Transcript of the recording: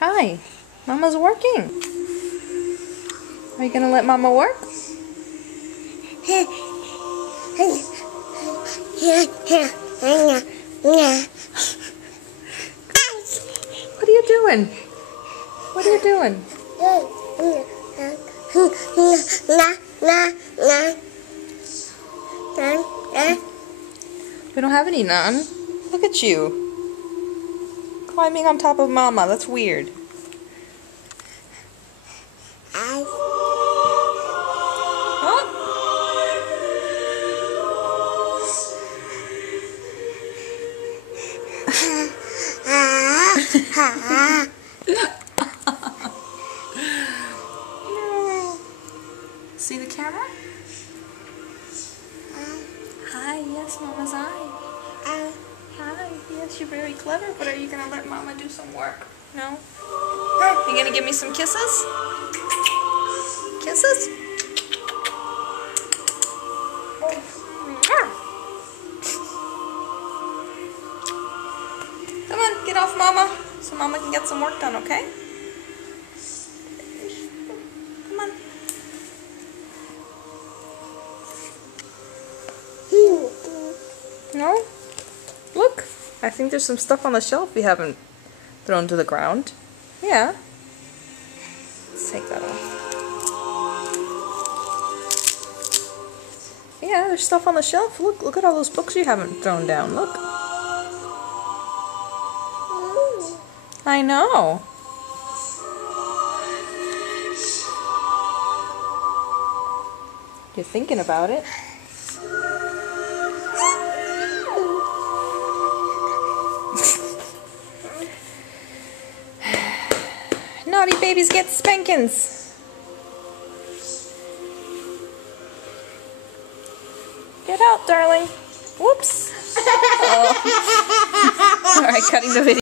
Hi, Mama's working. Are you gonna let Mama work? What are you doing? What are you doing? We don't have any naan. Look at you. Climbing on top of Mama. That's weird. See the camera? Hi, yes, Mama's eye. Hi, yes, you're very clever, but are you gonna let Mama do some work? No? You gonna give me some kisses? Kisses? Come on, get off Mama, so Mama can get some work done, okay? Come on. No? Look, I think there's some stuff on the shelf we haven't thrown to the ground. Yeah. Let's take that off. Yeah, there's stuff on the shelf. Look at all those books you haven't thrown down. Look. I know. You're thinking about it. Naughty babies get spankings. Get out, darling. Whoops. Oh. All right, cutting the video.